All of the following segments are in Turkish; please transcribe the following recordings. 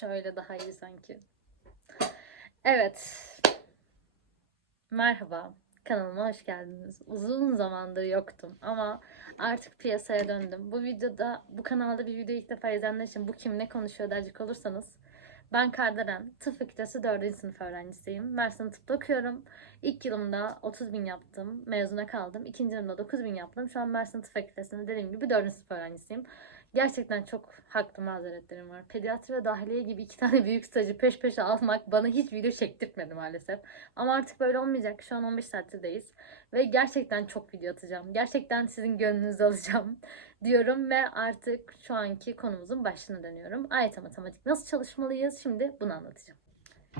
Şöyle daha iyi sanki. Evet. Merhaba. Kanalıma hoş geldiniz. Uzun zamandır yoktum ama artık piyasaya döndüm. Bu videoda, bu kanalda bir video ilk defa izleyenler için bu kim ne konuşuyor dercek olursanız ben Kardelen, tıp fakültesi 4. sınıf öğrencisiyim. Mersin tıpta okuyorum. İlk yılımda 30 bin yaptım, mezuna kaldım. İkinci yılımda 9 bin yaptım. Şu an Mersin tıp fakültesinde dediğim gibi 4. sınıf öğrencisiyim. Gerçekten çok haklı mazeretlerim var. Pediatri ve dahiliye gibi iki tane büyük stajı peş peşe almak bana hiç video çektirtmedi maalesef. Ama artık böyle olmayacak. Şu an 15 saatteyiz. Ve gerçekten çok video atacağım. Gerçekten sizin gönlünüzü alacağım diyorum ve artık şu anki konumuzun başına dönüyorum. AYT matematik nasıl çalışmalıyız? Şimdi bunu anlatacağım.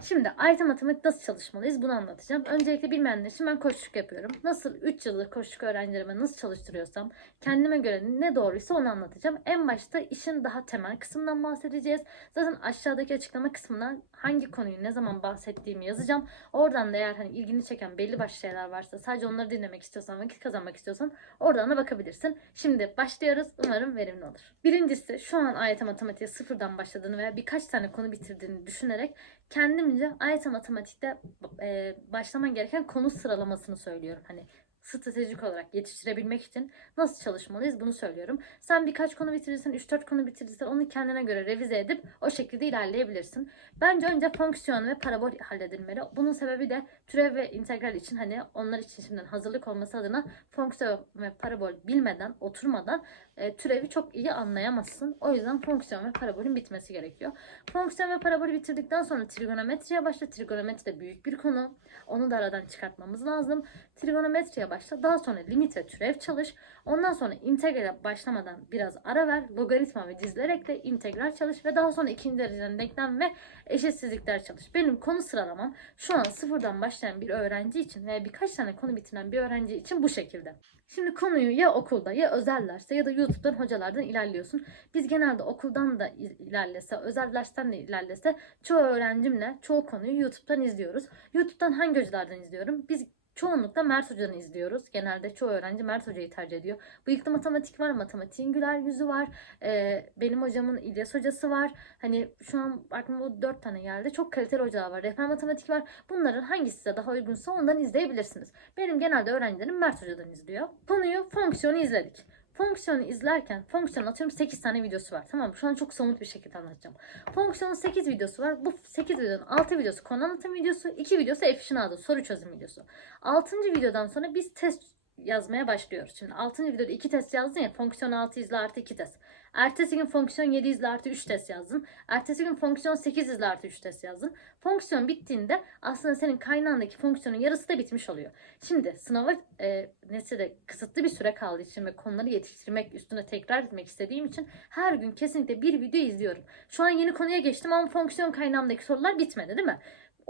Şimdi AYT matematik nasıl çalışmalıyız bunu anlatacağım. Öncelikle bilmeyenler için ben koçluk yapıyorum. Nasıl 3 yıllık koçluk öğrencilerime nasıl çalıştırıyorsam kendime göre ne doğruysa onu anlatacağım. En başta işin daha temel kısmından bahsedeceğiz. Zaten aşağıdaki açıklama kısmından hangi konuyu ne zaman bahsettiğimi yazacağım. Oradan da eğer hani ilgini çeken belli başlı şeyler varsa sadece onları dinlemek istiyorsan vakit kazanmak istiyorsan oradan da bakabilirsin. Şimdi başlıyoruz. Umarım verimli olur. Birincisi şu an AYT matematiğe sıfırdan başladığını veya birkaç tane konu bitirdiğini düşünerek kendimce AYT matematikte e, başlaman gereken konu sıralamasını söylüyorum. Hani stratejik olarak yetiştirebilmek için nasıl çalışmalıyız bunu söylüyorum. Sen birkaç konu bitirirsen, 3-4 konu bitirirsen onu kendine göre revize edip o şekilde ilerleyebilirsin. Bence önce fonksiyon ve parabol halledilmeli. Bunun sebebi de türev ve integral için hani onlar için şimdiden hazırlık olması adına fonksiyon ve parabol bilmeden, oturmadan e, türevi çok iyi anlayamazsın. O yüzden fonksiyon ve parabolün bitmesi gerekiyor. Fonksiyon ve parabolü bitirdikten sonra trigonometriye başla. Trigonometri de büyük bir konu. Onu da aradan çıkartmamız lazım. Trigonometriye başla. Daha sonra limit ve türev çalış. Ondan sonra integrale başlamadan biraz ara ver. Logaritma ve diziler ekle. integral çalış ve daha sonra ikinci dereceden denklem ve eşitsizlikler çalış. Benim konu sıralamam şu an sıfırdan başlayan bir öğrenci için veya birkaç tane konu bitiren bir öğrenci için bu şekilde. Şimdi konuyu ya okulda ya özel derste ya da YouTube'dan hocalardan ilerliyorsun. Biz genelde okuldan da ilerlese, özel dersten de ilerlese çoğu öğrencimle çoğu konuyu YouTube'dan izliyoruz. YouTube'dan hangi hocalardan izliyorum? Biz çoğunlukla Mert Hoca'nı izliyoruz. Genelde çoğu öğrenci Mert Hoca'yı tercih ediyor. Bıyıklı matematik var, matematiğin güler yüzü var. Ee, benim hocamın İlyas Hocası var. Hani şu an aklıma dört tane geldi. Çok kaliteli hocalar var. Rehber matematik var. Bunların hangisi size daha uygunsa ondan izleyebilirsiniz. Benim genelde öğrencilerim Mert Hoca'dan izliyor. Konuyu, fonksiyonu izledik. Fonksiyonu izlerken fonksiyon atıyorum 8 tane videosu var. Tamam mı? Şu an çok somut bir şekilde anlatacağım. Fonksiyonun 8 videosu var. Bu 8 videonun 6 videosu konu anlatım videosu, 2 videosu F soru çözüm videosu. 6. videodan sonra biz test yazmaya başlıyoruz. Şimdi 6. videoda 2 test yazdın ya fonksiyon 6 izle artı 2 test. Ertesi gün fonksiyon 7 izle artı 3 test yazdın. Ertesi gün fonksiyon 8 izle artı 3 test yazdın. Fonksiyon bittiğinde aslında senin kaynağındaki fonksiyonun yarısı da bitmiş oluyor. Şimdi sınava e, de kısıtlı bir süre kaldığı için ve konuları yetiştirmek, üstüne tekrar etmek istediğim için her gün kesinlikle bir video izliyorum. Şu an yeni konuya geçtim ama fonksiyon kaynağımdaki sorular bitmedi değil mi?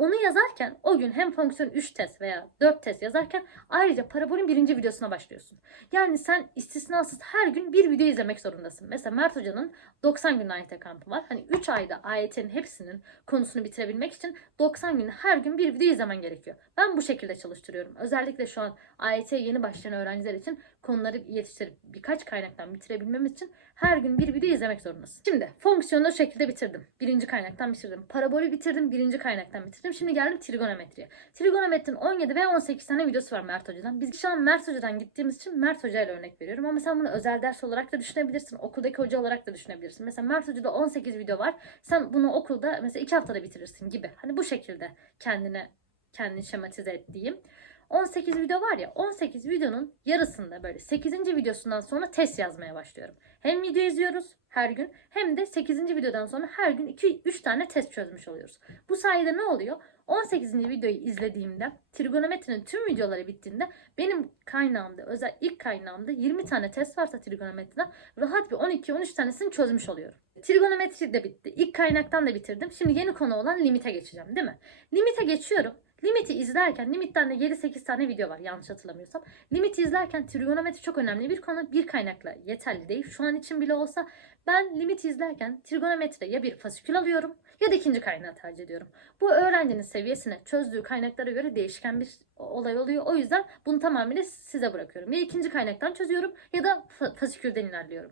Onu yazarken o gün hem fonksiyon 3 test veya 4 test yazarken ayrıca parabolün birinci videosuna başlıyorsun. Yani sen istisnasız her gün bir video izlemek zorundasın. Mesela Mert Hoca'nın 90 gün AYT kampı var. Hani 3 ayda AYT'nin hepsinin konusunu bitirebilmek için 90 gün her gün bir video izlemen gerekiyor. Ben bu şekilde çalıştırıyorum. Özellikle şu an AYT'ye yeni başlayan öğrenciler için konuları yetiştirip birkaç kaynaktan bitirebilmemiz için her gün bir video izlemek zorundasın. Şimdi fonksiyonu o şekilde bitirdim. Birinci kaynaktan bitirdim. Parabolü bitirdim. Birinci kaynaktan bitirdim. Şimdi geldim trigonometriye. Trigonometrinin 17 veya 18 tane videosu var Mert Hoca'dan. Biz şu an Mert Hoca'dan gittiğimiz için Mert Hoca ile örnek veriyorum. Ama sen bunu özel ders olarak da düşünebilirsin. Okuldaki hoca olarak da düşünebilirsin. Mesela Mert Hoca'da 18 video var. Sen bunu okulda mesela 2 haftada bitirirsin gibi. Hani bu şekilde kendine kendini şematize ettiğim. 18 video var ya 18 videonun yarısında böyle 8. videosundan sonra test yazmaya başlıyorum. Hem video izliyoruz her gün hem de 8. videodan sonra her gün 2-3 tane test çözmüş oluyoruz. Bu sayede ne oluyor? 18. videoyu izlediğimde trigonometrinin tüm videoları bittiğinde benim kaynağımda özel ilk kaynağımda 20 tane test varsa trigonometriden rahat bir 12-13 tanesini çözmüş oluyorum. Trigonometri de bitti. İlk kaynaktan da bitirdim. Şimdi yeni konu olan limite geçeceğim değil mi? Limite geçiyorum. Limit'i izlerken, Limit'ten de 7-8 tane video var yanlış hatırlamıyorsam. Limit'i izlerken trigonometri çok önemli bir konu. Bir kaynakla yeterli değil. Şu an için bile olsa ben Limit'i izlerken trigonometride ya bir fasikül alıyorum ya da ikinci kaynağı tercih ediyorum. Bu öğrencinin seviyesine çözdüğü kaynaklara göre değişken bir olay oluyor. O yüzden bunu tamamıyla size bırakıyorum. Ya ikinci kaynaktan çözüyorum ya da fasikülden ilerliyorum.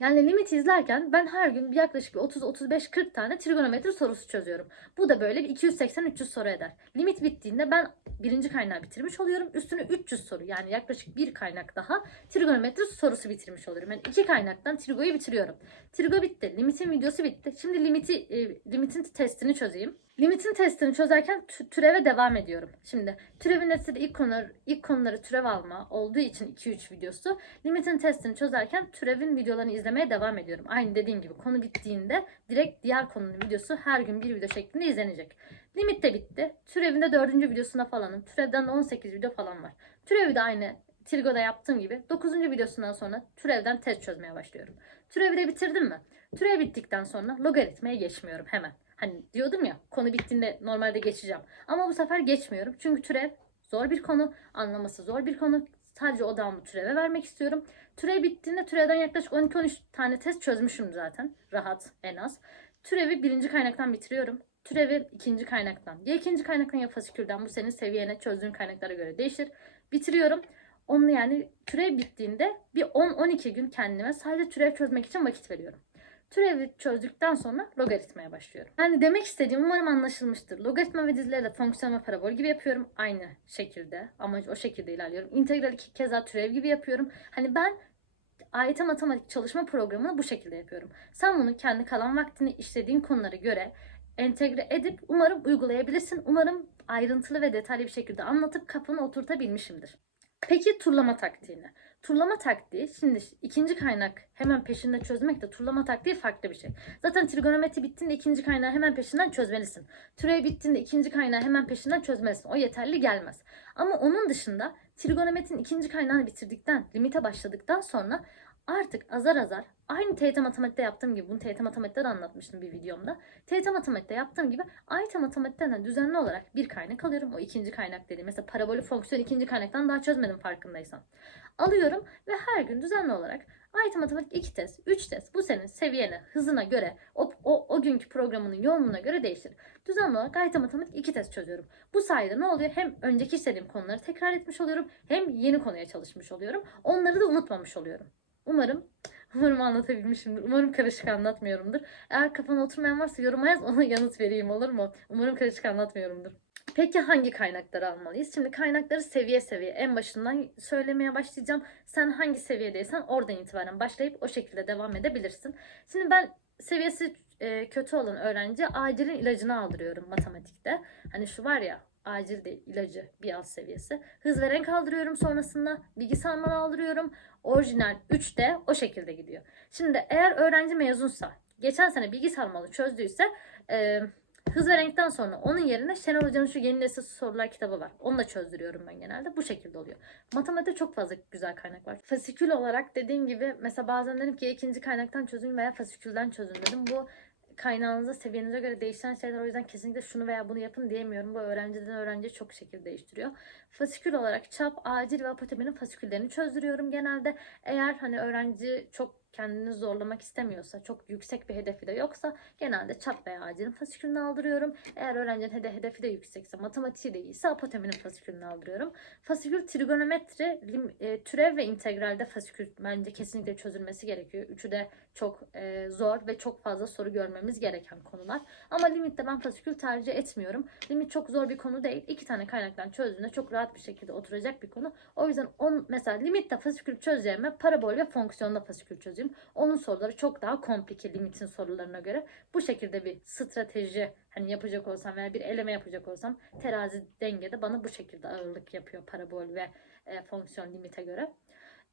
Yani limit izlerken ben her gün yaklaşık bir 30-35-40 tane trigonometri sorusu çözüyorum. Bu da böyle bir 280-300 soru eder. Limit bittiğinde ben birinci kaynağı bitirmiş oluyorum. Üstüne 300 soru yani yaklaşık bir kaynak daha trigonometri sorusu bitirmiş oluyorum. Yani iki kaynaktan trigoyu bitiriyorum. Trigo bitti. Limitin videosu bitti. Şimdi limiti e, limitin testini çözeyim. Limitin testini çözerken tü- türeve devam ediyorum. Şimdi türevin neticede ilk konuları, ilk konuları türev alma olduğu için 2-3 videosu. Limitin testini çözerken türevin videolarını izlemeye devam ediyorum. Aynı dediğim gibi konu bittiğinde direkt diğer konunun videosu her gün bir video şeklinde izlenecek. Limit de bitti. Türevin de dördüncü videosuna falanım. Türevden de 18 video falan var. Türevi de aynı Trigo'da yaptığım gibi 9. videosundan sonra türevden test çözmeye başlıyorum. Türevi de bitirdim mi? Türev bittikten sonra logaritmaya geçmiyorum hemen. Hani diyordum ya konu bittiğinde normalde geçeceğim. Ama bu sefer geçmiyorum. Çünkü türev zor bir konu. Anlaması zor bir konu. Sadece odağımı türeve vermek istiyorum. Türev bittiğinde türevden yaklaşık 12-13 tane test çözmüşüm zaten. Rahat en az. Türevi birinci kaynaktan bitiriyorum. Türevi ikinci kaynaktan. Ya ikinci kaynaktan ya fasikülden. Bu senin seviyene çözdüğün kaynaklara göre değişir. Bitiriyorum. Onu yani türev bittiğinde bir 10-12 gün kendime sadece türev çözmek için vakit veriyorum. Türevi çözdükten sonra logaritmaya başlıyorum. Yani demek istediğim umarım anlaşılmıştır. Logaritma ve dizileri de fonksiyon ve parabol gibi yapıyorum. Aynı şekilde ama o şekilde ilerliyorum. İntegral iki keza türev gibi yapıyorum. Hani ben AYT matematik çalışma programını bu şekilde yapıyorum. Sen bunu kendi kalan vaktini işlediğin konulara göre entegre edip umarım uygulayabilirsin. Umarım ayrıntılı ve detaylı bir şekilde anlatıp kafana oturtabilmişimdir. Peki turlama taktiğini. Turlama taktiği şimdi ikinci kaynak hemen peşinde çözmek de turlama taktiği farklı bir şey. Zaten trigonometri bittiğinde ikinci kaynağı hemen peşinden çözmelisin. Türev bittiğinde ikinci kaynağı hemen peşinden çözmelisin. O yeterli gelmez. Ama onun dışında trigonometrin ikinci kaynağını bitirdikten, limite başladıktan sonra artık azar azar aynı TYT matematikte yaptığım gibi bunu TYT matematikte de anlatmıştım bir videomda. TYT matematikte yaptığım gibi AYT matematikten de düzenli olarak bir kaynak alıyorum. O ikinci kaynak dediğim. Mesela parabolü fonksiyon ikinci kaynaktan daha çözmedim farkındaysan. Alıyorum ve her gün düzenli olarak AYT matematik 2 test, 3 test bu senin seviyene, hızına göre, o, o, o günkü programının yoğunluğuna göre değişir. Düzenli olarak AYT matematik 2 test çözüyorum. Bu sayede ne oluyor? Hem önceki istediğim konuları tekrar etmiş oluyorum hem yeni konuya çalışmış oluyorum. Onları da unutmamış oluyorum. Umarım Umarım anlatabilmişimdir. Umarım karışık anlatmıyorumdur. Eğer kafana oturmayan varsa yoruma yaz ona yanıt vereyim olur mu? Umarım karışık anlatmıyorumdur. Peki hangi kaynakları almalıyız? Şimdi kaynakları seviye seviye en başından söylemeye başlayacağım. Sen hangi seviyedeysen oradan itibaren başlayıp o şekilde devam edebilirsin. Şimdi ben seviyesi e, kötü olan öğrenci acilin ilacını aldırıyorum matematikte. Hani şu var ya acil değil ilacı bir alt seviyesi. Hız ve renk aldırıyorum sonrasında bilgi aldırıyorum. Orijinal 3 de o şekilde gidiyor. Şimdi eğer öğrenci mezunsa geçen sene bilgi sarmalı çözdüyse e, hız ve renkten sonra onun yerine Şenol Hoca'nın şu yeni nesil sorular kitabı var. Onu da çözdürüyorum ben genelde. Bu şekilde oluyor. Matematikte çok fazla güzel kaynak var. Fasikül olarak dediğim gibi mesela bazen dedim ki ikinci kaynaktan çözün veya fasikülden çözün dedim. Bu kaynağınıza, seviyenize göre değişen şeyler. O yüzden kesinlikle şunu veya bunu yapın diyemiyorum. Bu öğrenciden öğrenciye çok şekilde değiştiriyor. Fasikül olarak çap, acil ve apoteminin fasiküllerini çözdürüyorum genelde. Eğer hani öğrenci çok kendini zorlamak istemiyorsa, çok yüksek bir hedefi de yoksa genelde çap veya acilin fasikülünü aldırıyorum. Eğer öğrencinin hede hedefi de yüksekse, matematiği de iyiyse apoteminin fasikülünü aldırıyorum. Fasikül trigonometri, lim, e, türev ve integralde fasikül bence kesinlikle çözülmesi gerekiyor. Üçü de çok e, zor ve çok fazla soru görmemiz gereken konular. Ama limitte ben fasikül tercih etmiyorum. Limit çok zor bir konu değil. İki tane kaynaktan çözdüğünde çok rahat bir şekilde oturacak bir konu. O yüzden on, mesela limitte fasikül çözeceğime parabol ve fonksiyonda fasikül çözeyim. Onun soruları çok daha komplike limitin sorularına göre. Bu şekilde bir strateji hani yapacak olsam veya bir eleme yapacak olsam terazi dengede bana bu şekilde ağırlık yapıyor parabol ve e, fonksiyon limite göre.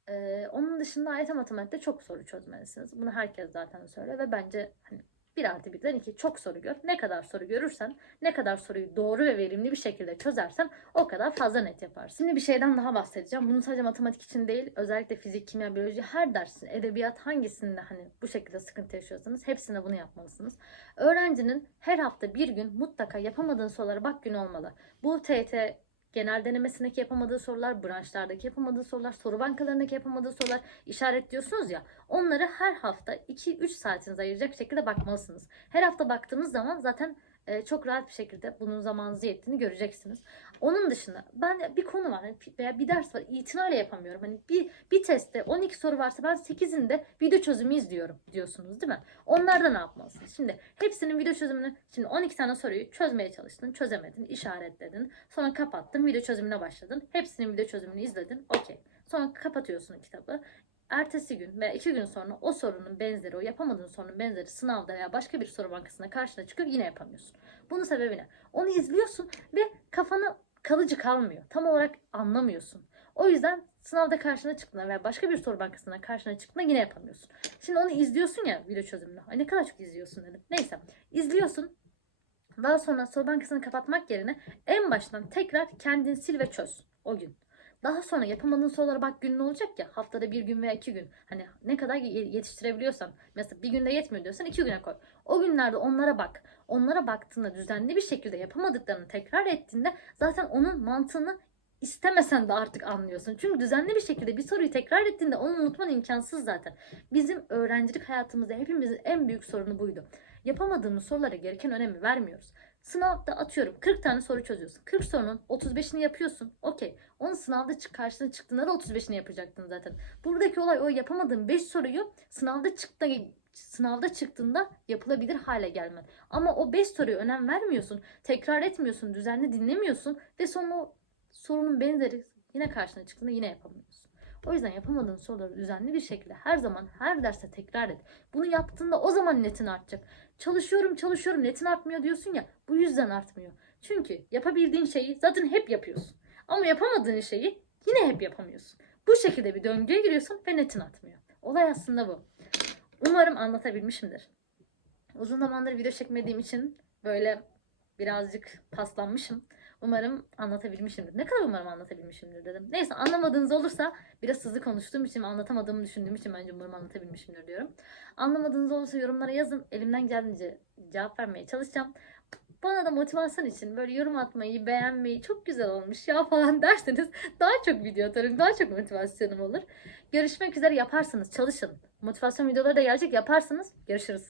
Ee, onun dışında AYT matematikte çok soru çözmelisiniz. Bunu herkes zaten söylüyor ve bence hani 1 artı 1'den 2 çok soru gör. Ne kadar soru görürsen, ne kadar soruyu doğru ve verimli bir şekilde çözersen o kadar fazla net yaparsın. Şimdi bir şeyden daha bahsedeceğim. Bunu sadece matematik için değil, özellikle fizik, kimya, biyoloji her dersin, edebiyat hangisinde hani bu şekilde sıkıntı yaşıyorsanız hepsinde bunu yapmalısınız. Öğrencinin her hafta bir gün mutlaka yapamadığın sorulara bak gün olmalı. Bu TET genel denemesindeki yapamadığı sorular, branşlardaki yapamadığı sorular, soru bankalarındaki yapamadığı sorular işaretliyorsunuz ya. Onları her hafta 2-3 saatiniz ayıracak şekilde bakmalısınız. Her hafta baktığınız zaman zaten e, çok rahat bir şekilde bunun zamanınızı yettiğini göreceksiniz. Onun dışında ben bir konu var hani veya bir ders var itinayla yapamıyorum. Hani bir, bir testte 12 soru varsa ben 8'inde video çözümü izliyorum diyorsunuz değil mi? Onlarda ne yapmalısınız? Şimdi hepsinin video çözümünü şimdi 12 tane soruyu çözmeye çalıştın, çözemedin, işaretledin. Sonra kapattın, video çözümüne başladın. Hepsinin video çözümünü izledin. Okey. Sonra kapatıyorsun kitabı. Ertesi gün veya iki gün sonra o sorunun benzeri, o yapamadığın sorunun benzeri sınavda veya başka bir soru bankasında karşına çıkıyor yine yapamıyorsun. Bunun sebebi ne? Onu izliyorsun ve kafana kalıcı kalmıyor. Tam olarak anlamıyorsun. O yüzden sınavda karşına çıktığında veya başka bir soru bankasında karşına çıktığında yine yapamıyorsun. Şimdi onu izliyorsun ya video çözümünü. Ay ne kadar çok izliyorsun dedim. Neyse. izliyorsun. Daha sonra soru bankasını kapatmak yerine en baştan tekrar kendini sil ve çöz o gün. Daha sonra yapamadığın sorulara bak günün olacak ya haftada bir gün veya iki gün. Hani ne kadar ye- yetiştirebiliyorsan. Mesela bir günde yetmiyor diyorsan iki güne koy. O günlerde onlara bak. Onlara baktığında düzenli bir şekilde yapamadıklarını tekrar ettiğinde zaten onun mantığını istemesen de artık anlıyorsun. Çünkü düzenli bir şekilde bir soruyu tekrar ettiğinde onu unutman imkansız zaten. Bizim öğrencilik hayatımızda hepimizin en büyük sorunu buydu. Yapamadığımız sorulara gereken önemi vermiyoruz. Sınavda atıyorum 40 tane soru çözüyorsun. 40 sorunun 35'ini yapıyorsun. Okey. Onun sınavda karşına çıktığında da 35'ini yapacaktın zaten. Buradaki olay o yapamadığın 5 soruyu sınavda çıktı sınavda çıktığında yapılabilir hale gelmen. Ama o 5 soruya önem vermiyorsun. Tekrar etmiyorsun, düzenli dinlemiyorsun ve sonra o sorunun benzeri yine karşına çıktığında yine yapamıyorsun. O yüzden yapamadığın soruları düzenli bir şekilde her zaman her derste tekrar et. Bunu yaptığında o zaman netin artacak. Çalışıyorum çalışıyorum netin artmıyor diyorsun ya bu yüzden artmıyor. Çünkü yapabildiğin şeyi zaten hep yapıyorsun. Ama yapamadığın şeyi yine hep yapamıyorsun. Bu şekilde bir döngüye giriyorsun ve netin artmıyor. Olay aslında bu. Umarım anlatabilmişimdir. Uzun zamandır video çekmediğim için böyle birazcık paslanmışım. Umarım anlatabilmişimdir. Ne kadar umarım anlatabilmişimdir dedim. Neyse anlamadığınız olursa biraz hızlı konuştuğum için anlatamadığımı düşündüğüm için bence umarım anlatabilmişimdir diyorum. Anlamadığınız olursa yorumlara yazın. Elimden geldiğince cevap vermeye çalışacağım. Bana da motivasyon için böyle yorum atmayı, beğenmeyi çok güzel olmuş ya falan derseniz daha çok video atarım, daha çok motivasyonum olur. Görüşmek üzere yaparsınız, çalışın. Motivasyon videoları da gelecek yaparsınız. Görüşürüz.